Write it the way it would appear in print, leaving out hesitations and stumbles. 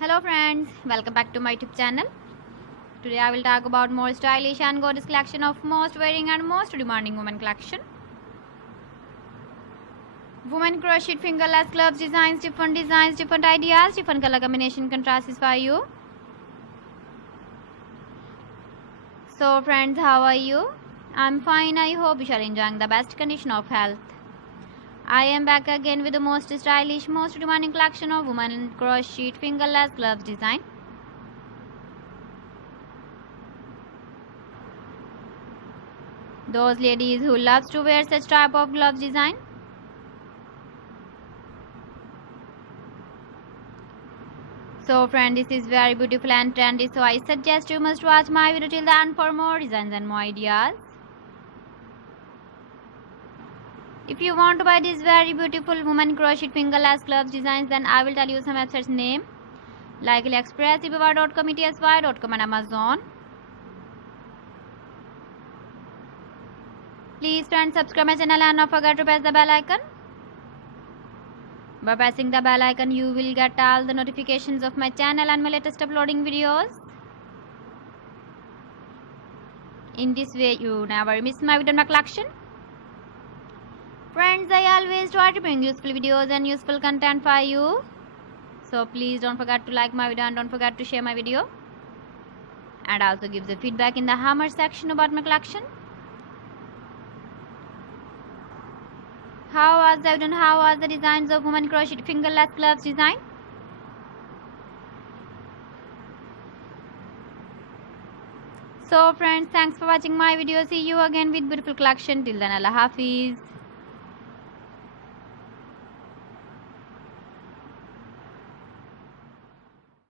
Hello friends, welcome back to my YouTube channel. Today I will talk about more stylish and gorgeous collection of most wearing and most demanding women collection. Women crocheted fingerless gloves designs, different ideas, different color combination contrasts for you. So friends, how are you? I'm fine. I hope you are enjoying the best condition of health. I am back again with the most stylish, most demanding collection of women crocheted fingerless gloves design. Those ladies who loves to wear such type of gloves design. So friend, this is very beautiful and trendy, so I suggest you must watch my video till the end for more designs and more ideas. If you want to buy these very beautiful women crocheted fingerless gloves designs, then I will tell you some websites name like AliExpress, eBay.com, ETSY.com and Amazon. Please friends, subscribe my channel and not forget to press the bell icon. By pressing the bell icon, you will get all the notifications of my channel and my latest uploading videos. In this way, you never miss my video in my collection. Friends, I always try to bring useful videos and useful content for you. So please don't forget to like my video and don't forget to share my video. And also give the feedback in the hammer section about my collection. How was the video and how was the designs of women crocheted fingerless gloves design? So friends, thanks for watching my video. See you again with beautiful collection. Till then, Allah Hafiz.